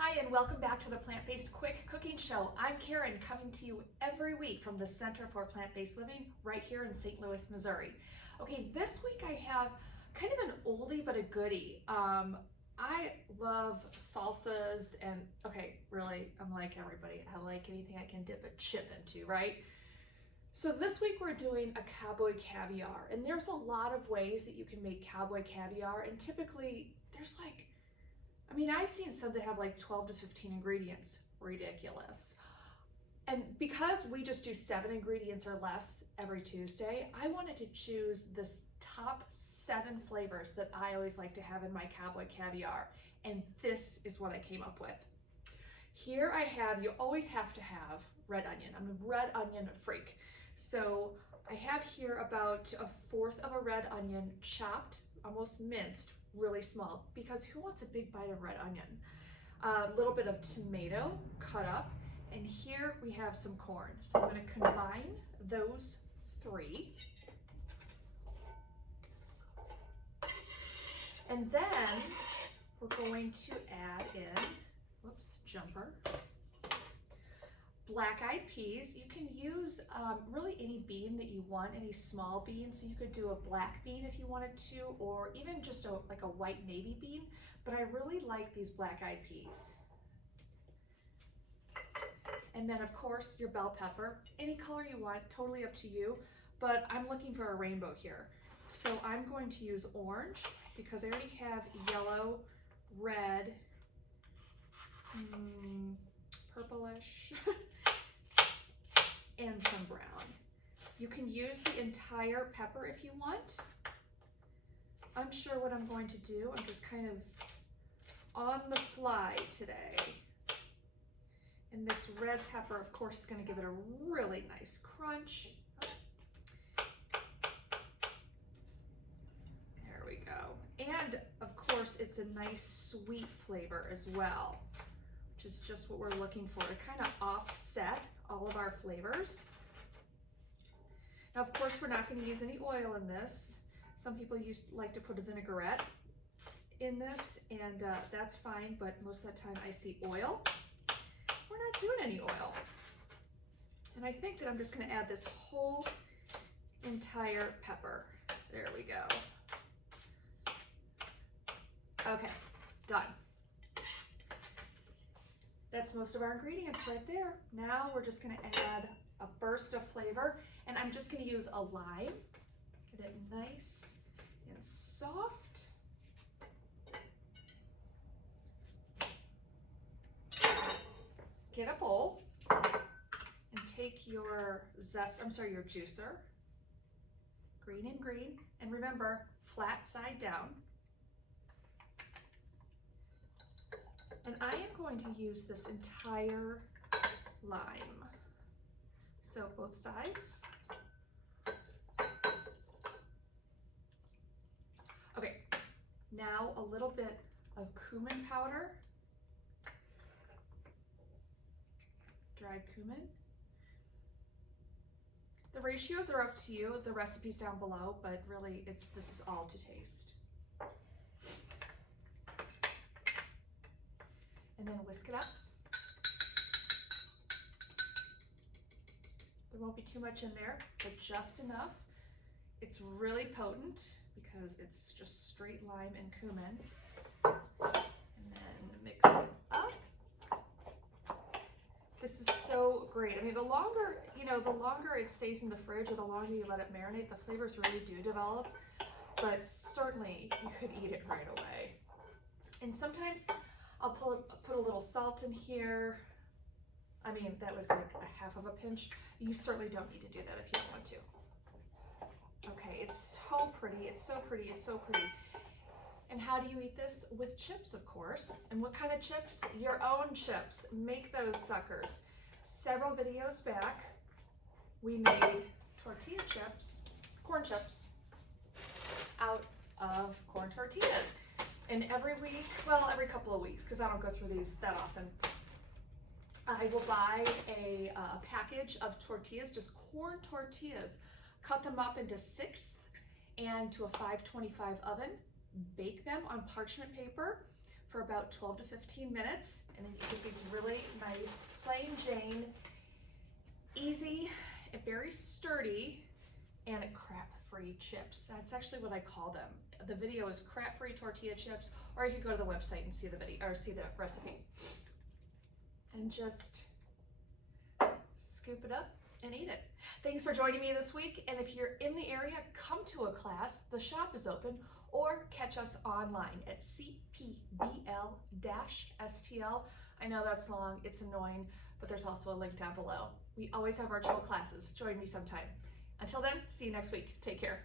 Hi, and welcome back to the Plant-Based Quick Cooking Show. I'm Karen, coming to you every week from the Center for Plant-Based Living right here in St. Louis, Missouri. Okay, this week I have kind of an oldie but a goodie. I love salsas and, okay, really, I'm like everybody. I like anything I can dip a chip into, right? So this week we're doing a Cowboy caviar, and there's a lot of ways that you can make Cowboy caviar, and typically there's like, I've seen some that have like 12 to 15 ingredients. Ridiculous. And because we just do 7 ingredients or less every Tuesday, I wanted to choose this top 7 flavors that I always like to have in my Cowboy caviar. And this is what I came up with. Here I have, you always have to have red onion. I'm a red onion freak. So I have here about 1/4 of a red onion chopped, almost minced, really small, because who wants a big bite of red onion? A little bit of tomato cut up, and here we have some corn. So I'm going to combine those 3. And then we're going to add in, black-eyed peas. You can use really any bean that you want, any small bean. So you could do a black bean if you wanted to, or even just like a white navy bean. But I really like these black-eyed peas. And then of course your bell pepper, any color you want, totally up to you. But I'm looking for a rainbow here. So I'm going to use orange because I already have yellow, red, purplish, and some brown. You can use the entire pepper if you want. Unsure what I'm going to do. I'm just kind of on the fly today. And this red pepper, of course, is going to give it a really nice crunch. There we go. And of course, it's a nice sweet flavor as well, which is just what we're looking for to kind of offset all of our flavors. Now, of course, we're not going to use any oil in this. Some people like to put a vinaigrette in this, and that's fine, but most of the time I see oil. We're not doing any oil. And I think that I'm just going to add this whole entire pepper. There we go. Okay, done. That's most of our ingredients right there. Now we're just going to add a burst of flavor, and I'm just going to use a lime. Get it nice and soft. Get a bowl and take your your juicer, green and green, and remember, flat side down. And I am going to use this entire lime. So both sides. Okay, now a little bit of cumin powder, dried cumin. The ratios are up to you, the recipe's down below, but really this is all to taste. And then whisk it up. There won't be too much in there, but just enough. It's really potent because it's just straight lime and cumin. And then mix it up. This is so great. I mean, the longer it stays in the fridge or the longer you let it marinate, the flavors really do develop, but certainly you could eat it right away. And sometimes I'll put a little salt in here. I mean, that was like a half of a pinch. You certainly don't need to do that if you don't want to. Okay, it's so pretty, it's so pretty, it's so pretty. And how do you eat this? With chips, of course. And what kind of chips? Your own chips. Make those suckers. Several videos back, we made tortilla chips, corn chips, out of corn tortillas. And every week, well, every couple of weeks, because I don't go through these that often, I will buy a package of tortillas, just corn tortillas, cut them up into 1/6 and to a 525 oven, bake them on parchment paper for about 12 to 15 minutes, and then you get these really nice plain Jane, easy and very sturdy and crap-free chips. That's actually what I call them. The video is crap-free tortilla chips, or you could go to the website and see the video or see the recipe. And just scoop it up and eat it. Thanks for joining me this week, and if you're in the area, come to a class. The shop is open, or catch us online at cpbl-stl. I know that's long, it's annoying, but there's also a link down below. We always have virtual classes. Join me sometime. Until then, see you next week. Take care.